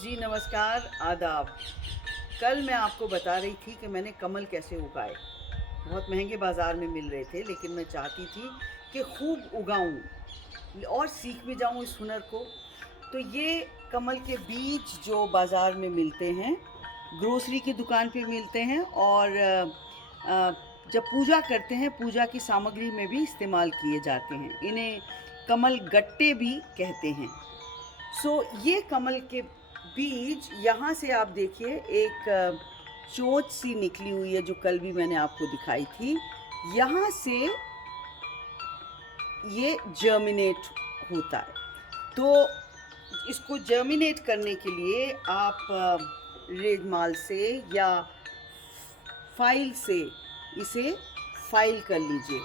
जी नमस्कार, आदाब। कल मैं आपको बता रही थी कि मैंने कमल कैसे उगाए। बहुत महँगे बाज़ार में मिल रहे थे, लेकिन मैं चाहती थी कि खूब उगाऊँ और सीख भी जाऊँ इस हुनर को। तो ये कमल के बीज जो बाज़ार में मिलते हैं, ग्रोसरी की दुकान पे मिलते हैं और जब पूजा करते हैं, पूजा की सामग्री में भी इस्तेमाल किए जाते हैं। इन्हें कमल गट्टे भी कहते हैं। ये कमल के बीज यहाँ से आप देखिए एक चोंच सी निकली हुई है जो कल भी मैंने आपको दिखाई थी। यहाँ से ये जर्मिनेट होता है। तो इसको जर्मिनेट करने के लिए आप रेगमाल से या फाइल से इसे फाइल कर लीजिए।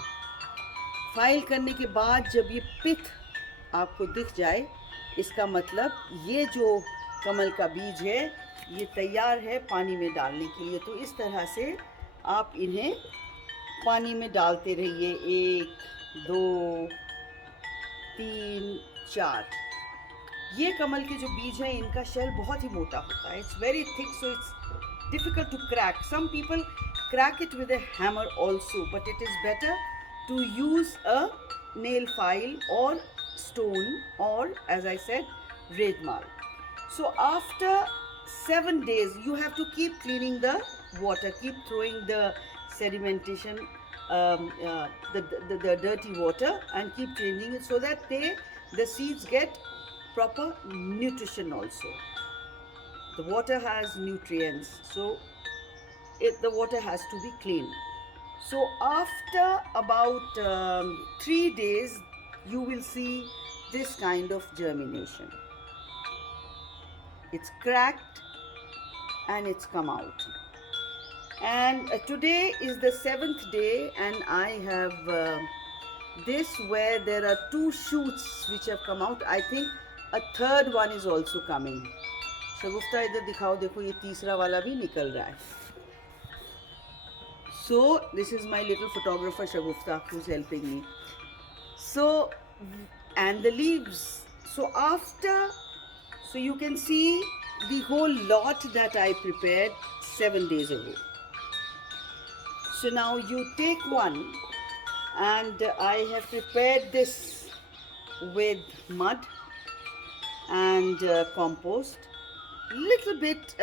फाइल करने के बाद जब ये पिथ आपको दिख जाए, इसका मतलब ये जो कमल का बीज है ये तैयार है पानी में डालने के लिए। तो इस तरह से आप इन्हें पानी में डालते रहिए। 1 2 3 4। ये कमल के जो बीज हैं इनका शेल बहुत ही मोटा होता है। It's very thick, so it's difficult to crack. Some people crack it with a hammer also, but it is better to use a nail file or stone, or as I said, redmal. So after 7 days you have to keep cleaning the water, keep throwing the sedimentation, the dirty water, and keep changing it so that the seeds get proper nutrition also. The water has nutrients, so the water has to be clean. So after about 3 days you will see this kind of germination. It's cracked and it's come out. And today is the 7th day, and I have this where there are 2 shoots which have come out. I think a third one is also coming. शगुफ्ता इधर दिखाओ, देखो ये तीसरा वाला भी निकल रहा है. So this is my little photographer Shagufta who's helping me. So, and the leaves. So you can see the whole lot that I prepared 7 days ago. So now you take one, and I have prepared this with mud and compost. Little bit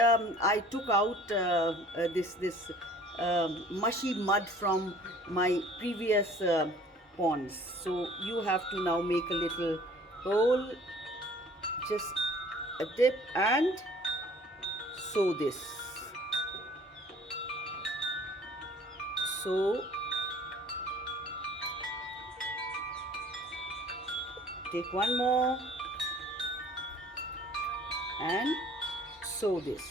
I took out this mushy mud from my previous ponds. So you have to now make a little hole, just a dip, and sow this. So take one more and sow this.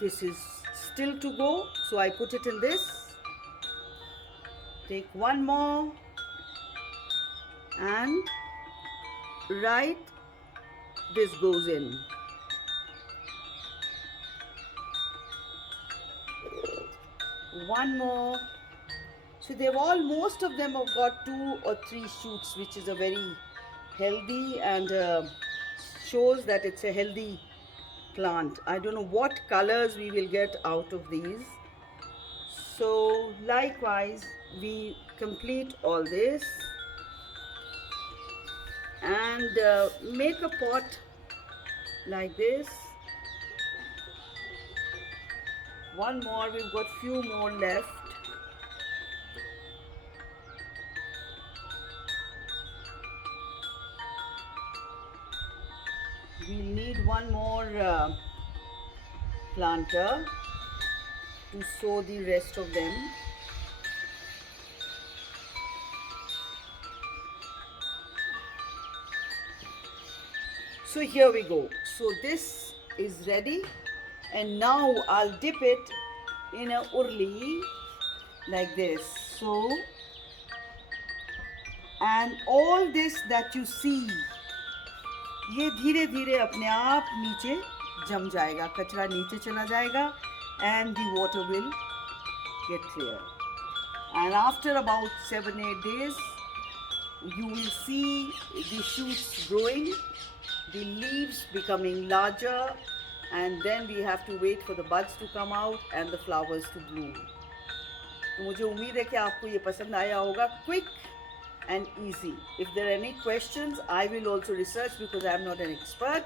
This is still to go, so I put it in this. Take one more and right, this goes in. One more. So most of them have got 2 or 3 shoots, which is a very healthy and shows that it's a healthy plant. I don't know what colors we will get out of these. So likewise we complete all this and make a pot like this. One more, we've got few more left. We'll need one more planter to sow the rest of them. So here we go. So this is ready, and now I'll dip it in a urli like this. So, and all this that you see, ये धीरे धीरे अपने आप नीचे जम जाएगा, कचरा नीचे चला जाएगा, and the water will get clear. And after about 7-8 days you will see the shoots growing, the leaves becoming larger, and then we have to wait for the buds to come out and the flowers to bloom. तो मुझे उम्मीद है कि आपको ये पसंद आया होगा. Quick and easy. If there are any questions, I will also research because I am not an expert,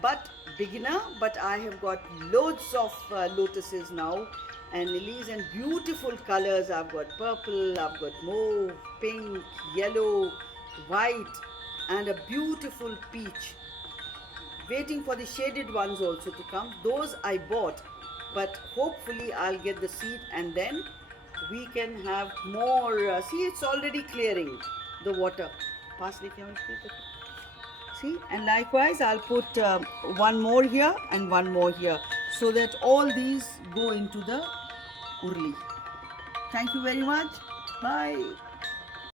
but beginner. But I have got loads of lotuses now and lilies and beautiful colors. I've got purple, I've got mauve, pink, yellow, white, and a beautiful peach. Waiting for the shaded ones also to come. Those I bought, but hopefully I'll get the seed and then we can have more. See, it's already clearing the water. Pass the camera, please. See, and likewise I'll put one more here and one more here so that all these go into the urli. Thank you very much. Bye.